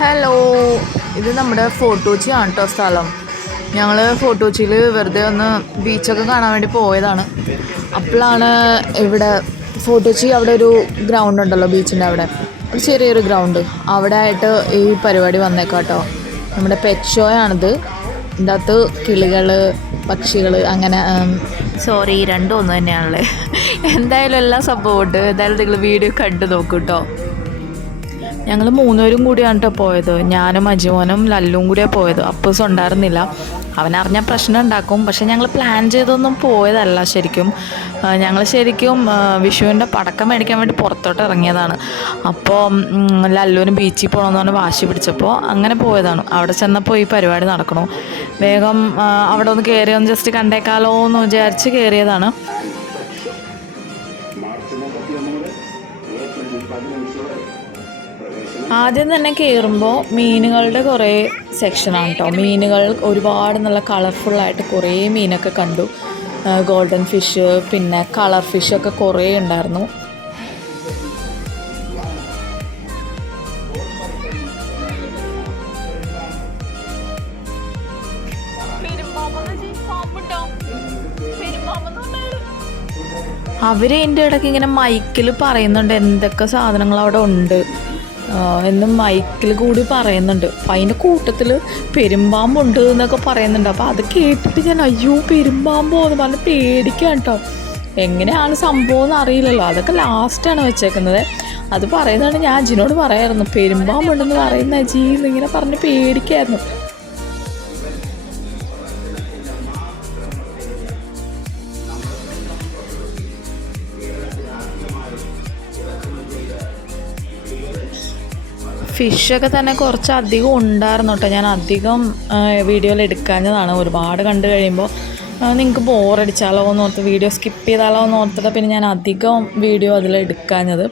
Hello, ഇത് നമ്മുടെ fort കൊച്ചിയാണ് കേട്ടോ സ്ഥലം. ഞങ്ങൾ ഫോർട്ട് കൊച്ചിയിൽ വെറുതെ ഒന്ന് ബീച്ചൊക്കെ കാണാൻ വേണ്ടി പോയതാണ്. അപ്പോഴാണ് ഇവിടെ ഫോർട്ട് കൊച്ചി അവിടെ ഒരു ഗ്രൗണ്ട് ഉണ്ടല്ലോ, ബീച്ചിൻ്റെ അവിടെ ഒരു ചെറിയൊരു ഗ്രൗണ്ട്, അവിടെ ആയിട്ട് ഈ പരിപാടി വന്നേക്കാം കേട്ടോ. നമ്മുടെ പെറ്റ് ഷോ ആണിത്. ഇതിൻ്റെ അകത്ത് കിളികൾ, പക്ഷികൾ, അങ്ങനെ സോറി രണ്ടും ഒന്ന് തന്നെയാണല്ലേ. എന്തായാലും എല്ലാം സംഭവമുണ്ട്. എന്തായാലും നിങ്ങൾ വീഡിയോ കണ്ടു നോക്കൂ കേട്ടോ. ഞങ്ങൾ മൂന്നുപേരും കൂടിയാണ് കേട്ടോ പോയത്. ഞാനും അജിമോനും ലല്ലും കൂടിയാണ് പോയത്. അപ്പൂസ് ഉണ്ടായിരുന്നില്ല. അവനറിഞ്ഞാൽ പ്രശ്നം ഉണ്ടാക്കും. പക്ഷെ ഞങ്ങൾ പ്ലാൻ ചെയ്തൊന്നും പോയതല്ല. ഞങ്ങൾ ശരിക്കും വിഷുവിൻ്റെ പടക്കം മേടിക്കാൻ വേണ്ടി പുറത്തോട്ട് ഇറങ്ങിയതാണ്. അപ്പോൾ ലല്ലുവിന് ബീച്ചിൽ പോകണമെന്ന് പറഞ്ഞ് വാശി പിടിച്ചപ്പോൾ അങ്ങനെ പോയതാണ്. അവിടെ ചെന്നപ്പോൾ ഈ പരിപാടി നടക്കണു. വേഗം അവിടെ ഒന്ന് കയറി ഒന്ന് ജസ്റ്റ് കണ്ടേക്കാലോ എന്ന് വിചാരിച്ച് കയറിയതാണ്. ആദ്യം തന്നെ കയറുമ്പോൾ മീനുകളുടെ കുറേ സെക്ഷനാണ് കേട്ടോ. മീനുകൾ ഒരുപാട് നല്ല കളർഫുള്ളായിട്ട് കുറേ മീനൊക്കെ കണ്ടു. ഗോൾഡൻ ഫിഷ്, പിന്നെ കളർ ഫിഷൊക്കെ കുറേ ഉണ്ടായിരുന്നു. അവർ എൻ്റെ ഇടയ്ക്ക് ഇങ്ങനെ മൈക്കിൽ പറയുന്നുണ്ട് എന്തൊക്കെ സാധനങ്ങൾ അവിടെ ഉണ്ട് എന്നും മൈക്കിൽ കൂടി പറയുന്നുണ്ട്. അപ്പം അതിൻ്റെ കൂട്ടത്തിൽ പെരുമ്പാമ്പുണ്ട് എന്നൊക്കെ പറയുന്നുണ്ട്. അപ്പോൾ അത് കേട്ടിട്ട് ഞാൻ അയ്യോ പെരുമ്പാമ്പോ എന്ന് പറഞ്ഞ് പേടിക്കാം കേട്ടോ. എങ്ങനെയാണ് സംഭവം എന്ന് അറിയില്ലല്ലോ. അതൊക്കെ ലാസ്റ്റാണ് വെച്ചേക്കുന്നത്. അത് പറയുന്നതാണ്. ഞാൻ അജിനോട് പറയായിരുന്നു പെരുമ്പാമ്പുണ്ടെന്ന് പറയുന്ന അജി എന്നിങ്ങനെ പറഞ്ഞ് പേടിക്കായിരുന്നു. ഫിഷൊക്കെ തന്നെ കുറച്ച് അധികം ഉണ്ടായിരുന്നു കേട്ടോ. ഞാൻ അധികം വീഡിയോയിൽ എടുക്കാഞ്ഞതാണ്. ഒരുപാട് കണ്ടു കഴിയുമ്പോൾ നിങ്ങൾക്ക് ബോറടിച്ചാലോ എന്ന് ഓർത്ത്, വീഡിയോ സ്കിപ്പ് ചെയ്താലോ എന്ന് ഓർത്തിട്ട് പിന്നെ ഞാൻ അധികം വീഡിയോ അതിൽ എടുക്കാഞ്ഞത്.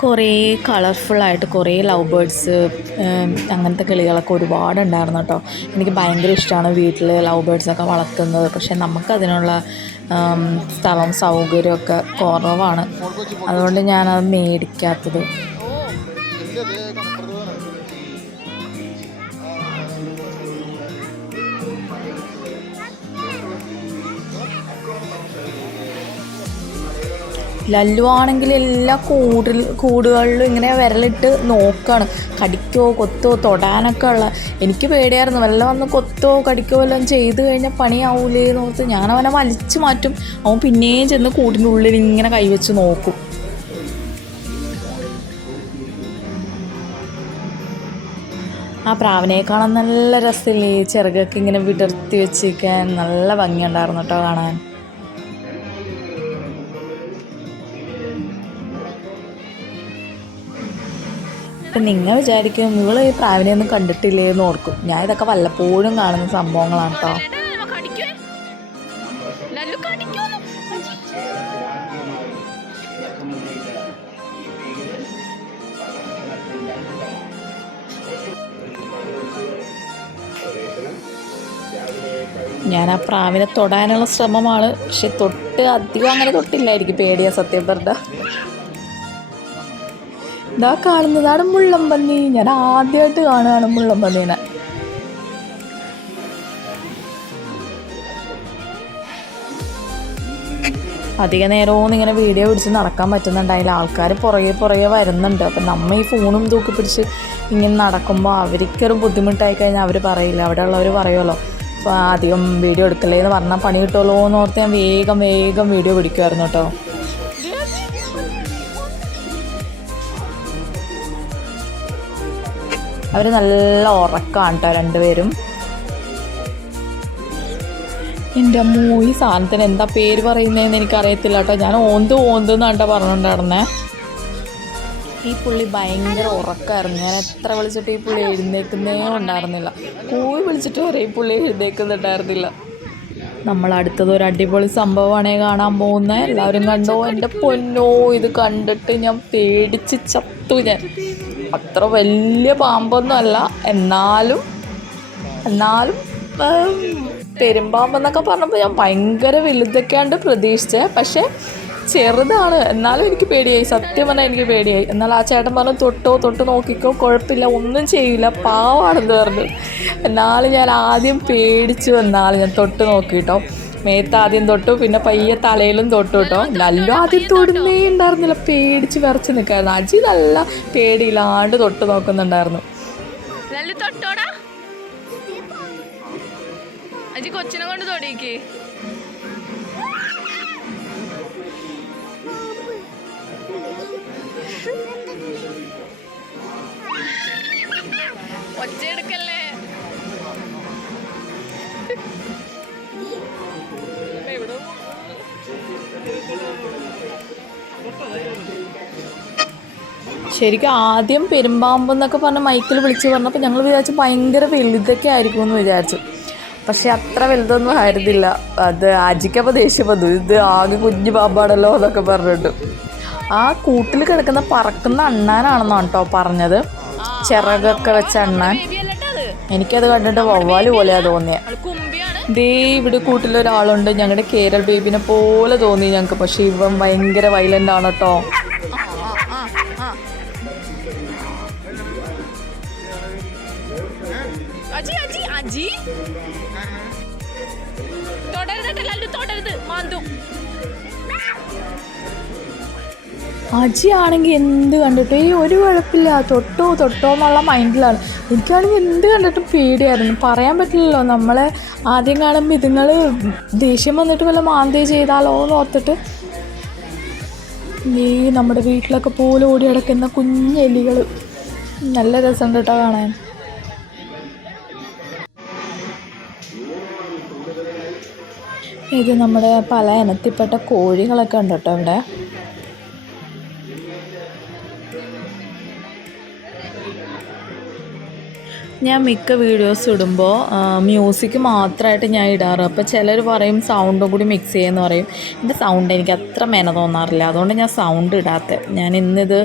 കുറേ കളർഫുള്ളായിട്ട് കുറേ ലവ് ബേർഡ്സ്, അങ്ങനത്തെ കിളികളൊക്കെ ഒരുപാടുണ്ടായിരുന്നു കേട്ടോ. എനിക്ക് ഭയങ്കര ഇഷ്ടമാണ് വീട്ടിൽ ലവ് ബേർഡ്സൊക്കെ വളർത്തുന്നത്. പക്ഷേ നമുക്കതിനുള്ള സ്ഥലം സൗകര്യമൊക്കെ കുറവാണ്. അതുകൊണ്ട് ഞാനത് മേടിക്കാത്തത്. ലല്ലു ആണെങ്കിൽ എല്ലാ കൂടുകളിലും ഇങ്ങനെ വിരലിട്ട് നോക്കുകയാണ്. കടിക്കോ കൊത്തോ തൊടാനൊക്കെ ഉള്ള. എനിക്ക് പേടിയായിരുന്നു വല്ല വന്ന് കൊത്തോ കടിക്കോ എല്ലാം ചെയ്ത് കഴിഞ്ഞാൽ പണിയാവൂലേ നോർത്ത് ഞാൻ അവനെ വലിച്ചു മാറ്റും. അവൻ പിന്നെയും ചെന്ന് കൂടിൻ്റെ ഉള്ളിൽ ഇങ്ങനെ കൈവച്ച് നോക്കും. ആ പ്രാവിനെ കാണാൻ നല്ല രസമില്ലേ, ചിറകൊക്കെ ഇങ്ങനെ വിടർത്തി വെച്ചിരിക്കാൻ നല്ല ഭംഗിയുണ്ടായിരുന്നു കേട്ടോ കാണാൻ. അപ്പം നിങ്ങൾ വിചാരിക്കും ഇവൾ ഈ പ്രാവിനെ ഒന്നും കണ്ടിട്ടില്ലേ എന്ന് ഓർക്കും. ഞാൻ ഇതൊക്കെ വല്ലപ്പോഴും കാണുന്ന സംഭവങ്ങളാണ് കേട്ടോ. ഞാൻ ആ പ്രാവിനെ തൊടാനുള്ള ശ്രമമാണ്. പക്ഷെ അധികം അങ്ങനെ തൊട്ടില്ലായിരിക്കും, പേടിയാ സത്യം പറഞ്ഞ. ഇതാ കാണുന്നതാണ് മുള്ളൻപന്നി. ഞാൻ ആദ്യമായിട്ട് കാണുകയാണ് മുള്ളൻപന്നീനെ. അധിക നേരവും ഇങ്ങനെ വീഡിയോ പിടിച്ച് നടക്കാൻ പറ്റുന്നുണ്ടായില്ല. ആൾക്കാർ പുറകെ വരുന്നുണ്ട്. അപ്പം നമ്മൾ ഈ ഫോണും തൂക്കി പിടിച്ച് ഇങ്ങനെ നടക്കുമ്പോൾ അവർക്കൊരു ബുദ്ധിമുട്ടായി കഴിഞ്ഞാൽ അവർ പറയില്ല, അവിടെ ഉള്ളവർ പറയുമല്ലോ അപ്പോൾ അധികം വീഡിയോ എടുക്കല്ലേ എന്ന് പറഞ്ഞാൽ പണി കിട്ടുമല്ലോ എന്ന് ഓർത്ത് ഞാൻ വേഗം വീഡിയോ പിടിക്കുമായിരുന്നു കേട്ടോ. അവർ നല്ല ഉറക്കമാണ് കേട്ടോ രണ്ടുപേരും. എൻ്റെ അമ്മോ, ഈ സാധനത്തിന് എന്താ പേര് പറയുന്നതെന്ന് എനിക്കറിയത്തില്ല കേട്ടോ. ഞാൻ ഓന്ത് എന്നാട്ടോ പറഞ്ഞിട്ടുണ്ടായിരുന്നേ. ഈ പുള്ളി ഭയങ്കര ഉറക്കമായിരുന്നു. ഞാൻ എത്ര വിളിച്ചിട്ട് ഈ പുള്ളി എഴുന്നേക്കുന്നേ ഉണ്ടായിരുന്നില്ല. കൂവി വിളിച്ചിട്ട് വരെ ഈ പുള്ളി എഴുന്നേക്കുന്നുണ്ടായിരുന്നില്ല. നമ്മൾ അടുത്തത് ഒരു അടിപൊളി സംഭവമാണേ കാണാൻ പോകുന്നത്. എല്ലാവരും കണ്ടോ? എൻ്റെ പൊന്നോ, ഇത് കണ്ടിട്ട് ഞാൻ പേടിച്ച് ചത്തു. ഞാൻ അത്ര വലിയ പാമ്പൊന്നും അല്ല, എന്നാലും പെരുമ്പാമ്പെന്നൊക്കെ പറഞ്ഞപ്പോൾ ഞാൻ ഭയങ്കര വലുതൊക്കെയാണ്ട് പ്രതീക്ഷിച്ചത്. പക്ഷേ ചെറുതാണ്, എന്നാലും എനിക്ക് പേടിയായി. സത്യം പറഞ്ഞാൽ എനിക്ക് പേടിയായി. എന്നാൽ ആ ചേട്ടൻ പറഞ്ഞു തൊട്ട് നോക്കിക്കോ, കുഴപ്പമില്ല, ഒന്നും ചെയ്യില്ല, പാവാണെന്ന് പറഞ്ഞു. എന്നാലും ഞാൻ ആദ്യം പേടിച്ചു. എന്നാലും ഞാൻ തൊട്ട് നോക്കിട്ടോ, മേത്ത് ആദ്യം തൊട്ടു, പിന്നെ പയ്യെ തലയിലും തൊട്ടു കേട്ടോ. നല്ല ആദ്യം തൊടുന്നേ ഉണ്ടായിരുന്നില്ല, പേടിച്ച് വിറച്ച് നിൽക്കായിരുന്നു. അജി നല്ല പേടിയില്ലാണ്ട് തൊട്ട് നോക്കുന്നുണ്ടായിരുന്നു. അജി കൊച്ചിനെ കൊണ്ട് തൊടിക്ക്. ഒച്ചയെടുക്കല്ലേ. ശരിക്കും ആദ്യം പെരുമ്പാമ്പെന്നൊക്കെ പറഞ്ഞ് മൈക്കിൽ വിളിച്ച് പറഞ്ഞപ്പോൾ ഞങ്ങൾ വിചാരിച്ചു ഭയങ്കര വലുതൊക്കെ ആയിരിക്കും എന്ന് വിചാരിച്ചു. പക്ഷെ അത്ര വലുതൊന്നും ആയിരുന്നില്ല. അത് അജിക്കപ്പോൾ ദേഷ്യം വന്നു, ഇത് ആകെ കുഞ്ഞു പാമ്പാണല്ലോ എന്നൊക്കെ പറഞ്ഞിട്ട്. ആ കൂട്ടിൽ കിടക്കുന്ന പറക്കുന്ന അണ്ണാനാണെന്നാണ് കേട്ടോ പറഞ്ഞത്, ചിറകൊക്കെ വെച്ച അണ്ണാൻ. എനിക്കത് കണ്ടിട്ട് വവ്വാല് പോലെയാണ് തോന്നിയത്. ദേ ഇവിടെ കൂട്ടിലൊരാളുണ്ട്, ഞങ്ങളുടെ കേരൾ ബേബിനെ പോലെ തോന്നി ഞങ്ങൾക്ക്. പക്ഷെ ഇവൻ ഭയങ്കര വയലൻ്റ് ആണ് കേട്ടോ. അജി ആണെങ്കിൽ എന്ത് കണ്ടിട്ട് ഒരു കുഴപ്പമില്ല, തൊട്ടോ എന്നുള്ള മൈൻഡിലാണ്. എനിക്കാണെങ്കിൽ എന്ത് കണ്ടിട്ടും പേടിയായിരുന്നു. പറയാൻ പറ്റില്ലല്ലോ, നമ്മളെ ആദ്യം കാണുമ്പോൾ ഇതുങ്ങൾ ദേഷ്യം വന്നിട്ട് വല്ല മാന്തേ ചെയ്താലോ എന്ന് ഓർത്തിട്ട്. ഈ നമ്മുടെ വീട്ടിലൊക്കെ പോലെ ഓടി കിടക്കുന്ന കുഞ്ഞെലികൾ നല്ല രസം കേട്ടോ കാണാൻ. ഇത് നമ്മുടെ പല ഇനത്തിൽപ്പെട്ട കോഴികളൊക്കെ ഉണ്ട് കേട്ടോ ഇവിടെ. ഞാൻ മിക്ക വീഡിയോസ് ഇടുമ്പോൾ മ്യൂസിക് മാത്രമായിട്ട് ഞാൻ ഇടാറ്. അപ്പോൾ ചിലർ പറയും സൗണ്ടും കൂടി മിക്സ് ചെയ്യുമെന്ന് പറയും. എൻ്റെ സൗണ്ട് എനിക്ക് അത്ര മെന തോന്നാറില്ല, അതുകൊണ്ട് ഞാൻ സൗണ്ട് ഇടാത്തത്. ഞാൻ ഇന്നിത്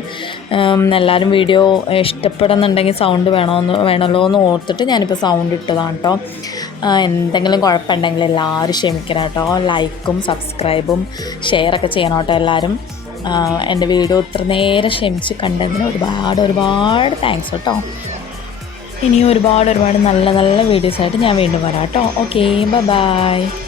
എല്ലാവരും വീഡിയോ ഇഷ്ടപ്പെടുന്നുണ്ടെങ്കിൽ സൗണ്ട് വേണമല്ലോ എന്ന് ഓർത്തിട്ട് ഞാനിപ്പോൾ സൗണ്ട് ഇട്ടതാണ് കേട്ടോ. എന്തെങ്കിലും കുഴപ്പമുണ്ടെങ്കിൽ എല്ലാവരും ക്ഷമിക്കണം കേട്ടോ. ലൈക്കും സബ്സ്ക്രൈബും ഷെയറൊക്കെ ചെയ്യണം കേട്ടോ എല്ലാവരും. എൻ്റെ വീഡിയോ ഇത്ര നേരം ക്ഷമിച്ച് കണ്ടതിന് ഒരുപാട് താങ്ക്സ് കേട്ടോ. ഇനിയും ഒരുപാട് നല്ല വീഡിയോസായിട്ട് ഞാൻ വീണ്ടും വരാം കേട്ടോ. Okay, by.